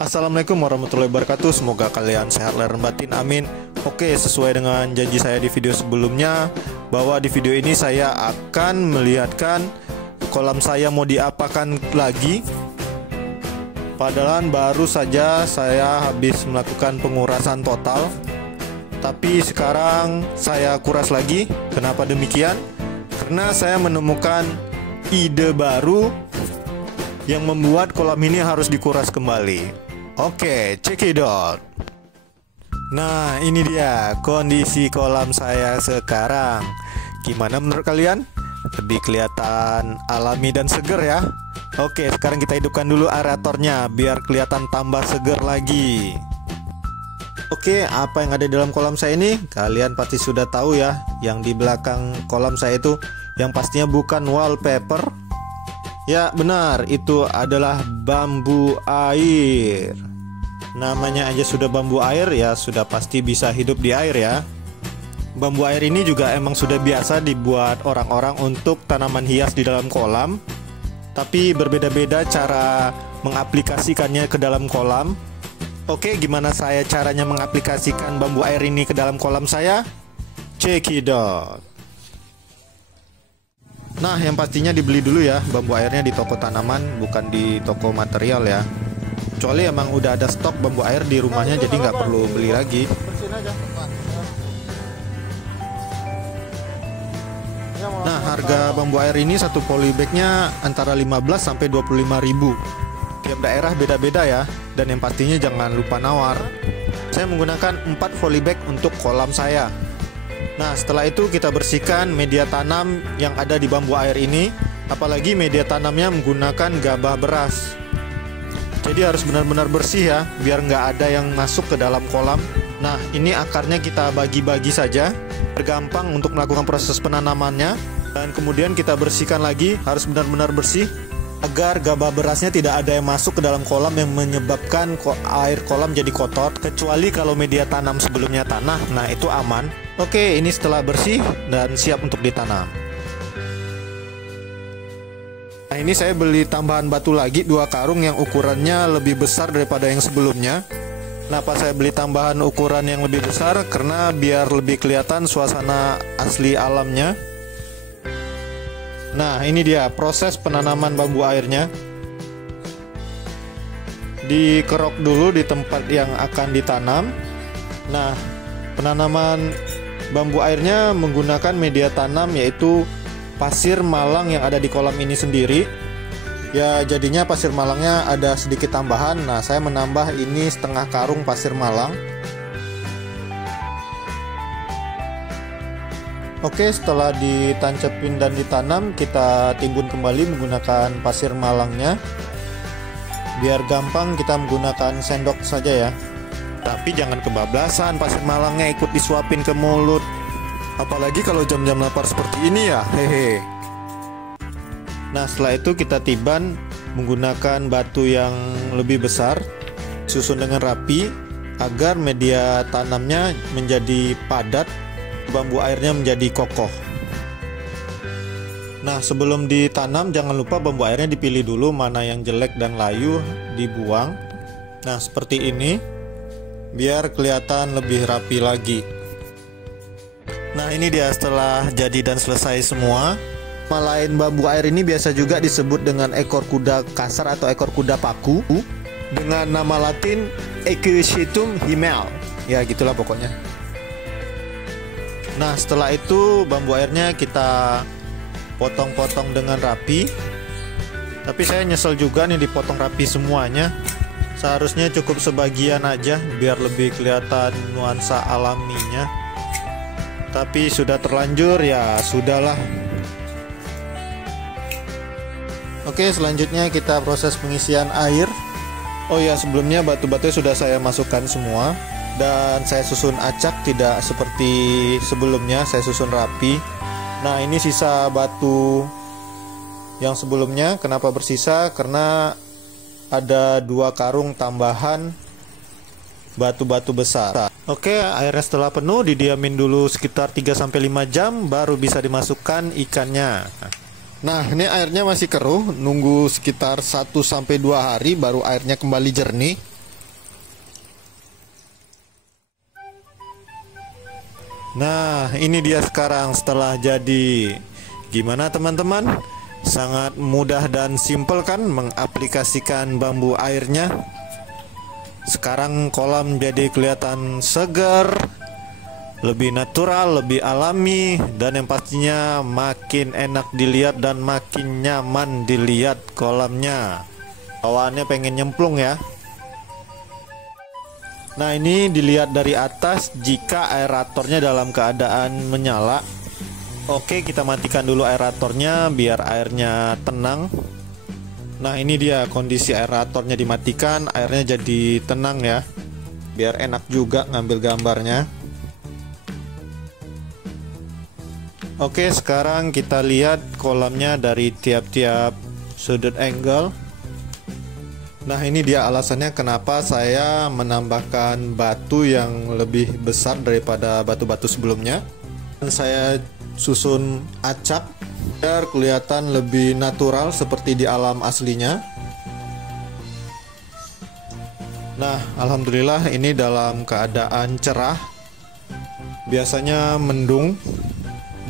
Assalamualaikum warahmatullahi wabarakatuh. Semoga kalian sehat lahir dan batin, amin. Oke, sesuai dengan janji saya di video sebelumnya, bahwa di video ini saya akan melihatkan kolam saya mau diapakan lagi. Padahal baru saja saya habis melakukan pengurasan total, tapi sekarang saya kuras lagi. Kenapa demikian? Karena saya menemukan ide baru yang membuat kolam ini harus dikuras kembali. Oke, check it out. Nah, ini dia kondisi kolam saya sekarang. Gimana menurut kalian? Lebih kelihatan alami dan seger ya. Oke, sekarang kita hidupkan dulu aeratornya biar kelihatan tambah seger lagi. Oke, apa yang ada di dalam kolam saya ini? Kalian pasti sudah tahu ya. Yang di belakang kolam saya itu yang pastinya bukan wallpaper. Ya benar, itu adalah bambu air. Namanya aja sudah bambu air, ya sudah pasti bisa hidup di air ya. Bambu air ini juga emang sudah biasa dibuat orang-orang untuk tanaman hias di dalam kolam. Tapi berbeda-beda cara mengaplikasikannya ke dalam kolam. Oke, gimana saya caranya mengaplikasikan bambu air ini ke dalam kolam saya? Check it out. Nah, yang pastinya dibeli dulu ya bambu airnya di toko tanaman, bukan di toko material ya. Kecuali emang udah ada stok bambu air di rumahnya, jadi nggak perlu beli lagi. Nah, harga bambu air ini satu polybagnya antara 15 sampai 25 ribu. Tiap daerah beda-beda ya. Dan yang pastinya jangan lupa nawar. Saya menggunakan 4 polybag untuk kolam saya. Nah, setelah itu kita bersihkan media tanam yang ada di bambu air ini. Apalagi media tanamnya menggunakan gabah beras. Jadi harus benar-benar bersih ya, biar nggak ada yang masuk ke dalam kolam. Nah, ini akarnya kita bagi-bagi saja, bergampang untuk melakukan proses penanamannya. Dan kemudian kita bersihkan lagi, harus benar-benar bersih, agar gabah berasnya tidak ada yang masuk ke dalam kolam yang menyebabkan air kolam jadi kotor. Kecuali kalau media tanam sebelumnya tanah, nah itu aman. Oke, ini setelah bersih dan siap untuk ditanam. Nah, ini saya beli tambahan batu lagi 2 karung yang ukurannya lebih besar daripada yang sebelumnya. Kenapa saya beli tambahan ukuran yang lebih besar? Karena biar lebih kelihatan suasana asli alamnya. Nah, ini dia proses penanaman bambu airnya. Dikerok dulu di tempat yang akan ditanam. Nah, penanaman bambu airnya menggunakan media tanam yaitu pasir malang yang ada di kolam ini sendiri. Ya, jadinya pasir malangnya ada sedikit tambahan. Nah, saya menambah ini setengah karung pasir malang. Oke, setelah ditancepin dan ditanam, kita timbun kembali menggunakan pasir malangnya. Biar gampang kita menggunakan sendok saja ya. Tapi jangan kebablasan pasir malangnya ikut disuapin ke mulut. Apalagi kalau jam-jam lapar seperti ini ya, hehe. Nah, setelah itu kita tiban menggunakan batu yang lebih besar, susun dengan rapi agar media tanamnya menjadi padat, bambu airnya menjadi kokoh. Nah, sebelum ditanam jangan lupa bambu airnya dipilih dulu mana yang jelek dan layu, dibuang. Nah, seperti ini biar kelihatan lebih rapi lagi. Nah, ini dia setelah jadi dan selesai semua. Nama lain bambu air ini biasa juga disebut dengan ekor kuda kasar atau ekor kuda paku, dengan nama latin Echinacea himel. Ya, gitulah pokoknya. Nah, setelah itu bambu airnya kita potong-potong dengan rapi. Tapi saya nyesel juga nih dipotong rapi semuanya. Seharusnya cukup sebagian aja biar lebih kelihatan nuansa alaminya. Tapi sudah terlanjur ya sudahlah. Oke, selanjutnya kita proses pengisian air. Oh ya, sebelumnya batu-batunya sudah saya masukkan semua. Dan saya susun acak, tidak seperti sebelumnya, saya susun rapi. Nah, ini sisa batu yang sebelumnya. Kenapa bersisa? Karena ada 2 karung tambahan batu-batu besar. Oke, airnya setelah penuh didiamin dulu sekitar 3-5 jam baru bisa dimasukkan ikannya. Nah, ini airnya masih keruh, nunggu sekitar 1-2 hari baru airnya kembali jernih. Nah, ini dia sekarang setelah jadi. Gimana teman-teman? Sangat mudah dan simpel kan mengaplikasikan bambu airnya. Sekarang kolam jadi kelihatan segar, lebih natural, lebih alami, dan yang pastinya makin enak dilihat dan makin nyaman dilihat kolamnya. Bawaannya pengen nyemplung ya. Nah, ini dilihat dari atas jika aeratornya dalam keadaan menyala. Oke, kita matikan dulu aeratornya biar airnya tenang. Nah, ini dia kondisi aeratornya dimatikan, airnya jadi tenang ya. Biar enak juga ngambil gambarnya. Oke, sekarang kita lihat kolamnya dari tiap-tiap sudut angle. Nah, ini dia alasannya kenapa saya menambahkan batu yang lebih besar daripada batu-batu sebelumnya. Dan saya susun acak biar kelihatan lebih natural seperti di alam aslinya. Nah, alhamdulillah ini dalam keadaan cerah. Biasanya mendung.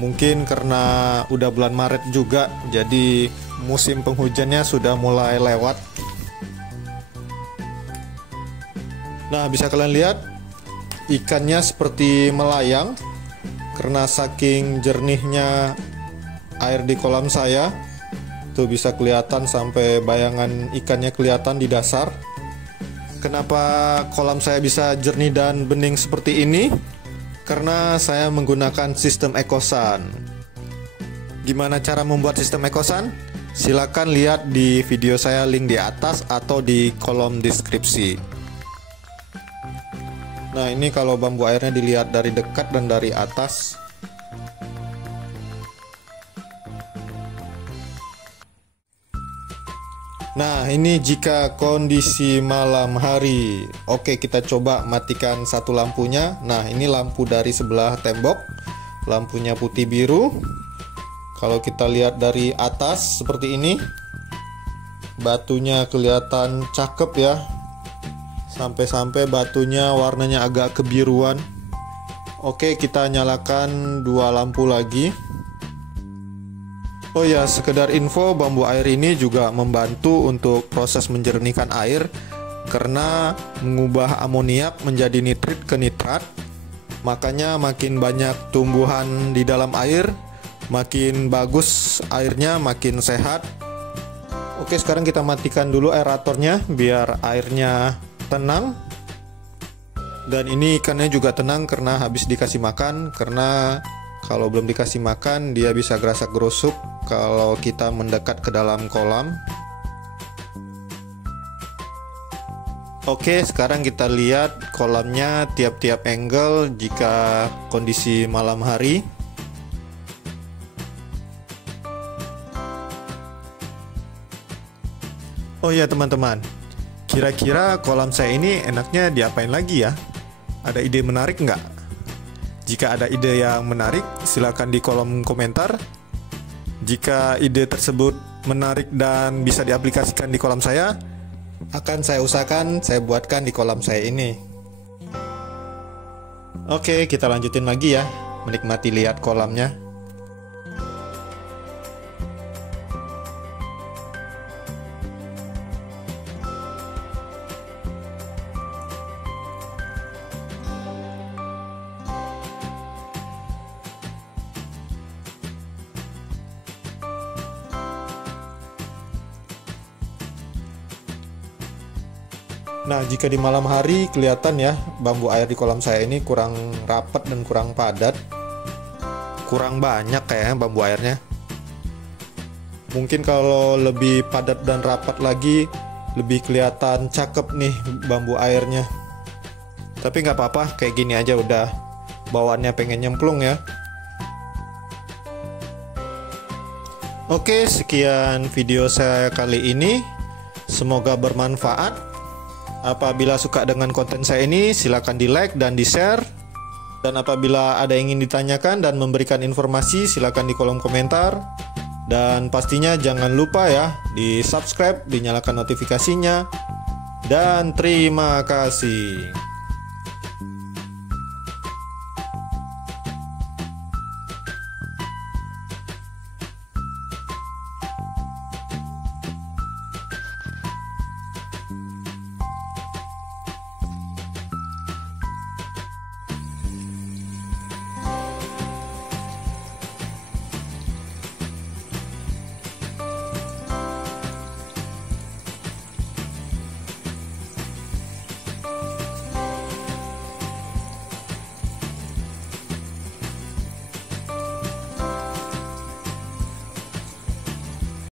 Mungkin karena udah bulan Maret juga, jadi musim penghujannya sudah mulai lewat. Nah, bisa kalian lihat ikannya seperti melayang karena saking jernihnya air di kolam saya. Tuh bisa kelihatan sampai bayangan ikannya kelihatan di dasar. Kenapa kolam saya bisa jernih dan bening seperti ini? Karena saya menggunakan sistem ekosan. Gimana cara membuat sistem ekosan? Silahkan lihat di video saya, link di atas atau di kolom deskripsi. Nah, ini kalau bambu airnya dilihat dari dekat dan dari atas. Nah, ini jika kondisi malam hari. Oke, kita coba matikan satu lampunya. Nah, ini lampu dari sebelah tembok. Lampunya putih biru. Kalau kita lihat dari atas seperti ini, batunya kelihatan cakep ya. Sampai-sampai batunya warnanya agak kebiruan. Oke, kita nyalakan dua lampu lagi. Oh ya, sekedar info, bambu air ini juga membantu untuk proses menjernihkan air karena mengubah amoniak menjadi nitrit ke nitrat. Makanya makin banyak tumbuhan di dalam air, makin bagus airnya, makin sehat. Oke, sekarang kita matikan dulu aeratornya biar airnya tenang. Dan ini ikannya juga tenang karena habis dikasih makan. Karena kalau belum dikasih makan dia bisa gerasak gerusuk kalau kita mendekat ke dalam kolam. Oke, sekarang kita lihat kolamnya tiap-tiap angle jika kondisi malam hari. Oh ya teman-teman, kira-kira kolam saya ini enaknya diapain lagi ya? Ada ide menarik nggak? Jika ada ide yang menarik, silakan di kolom komentar. Jika ide tersebut menarik dan bisa diaplikasikan di kolam saya, akan saya usahakan saya buatkan di kolam saya ini. Oke, kita lanjutin lagi ya, menikmati lihat kolamnya. Nah, jika di malam hari kelihatan ya bambu air di kolam saya ini kurang rapat dan kurang padat. Kurang banyak kayaknya bambu airnya. Mungkin kalau lebih padat dan rapat lagi, lebih kelihatan cakep nih bambu airnya. Tapi nggak apa-apa, kayak gini aja udah bawaannya pengen nyemplung ya. Oke, sekian video saya kali ini. Semoga bermanfaat. Apabila suka dengan konten saya ini, silakan di like dan di share. Dan apabila ada yang ingin ditanyakan dan memberikan informasi, silakan di kolom komentar. Dan pastinya jangan lupa ya, di subscribe, dinyalakan notifikasinya. Dan terima kasih.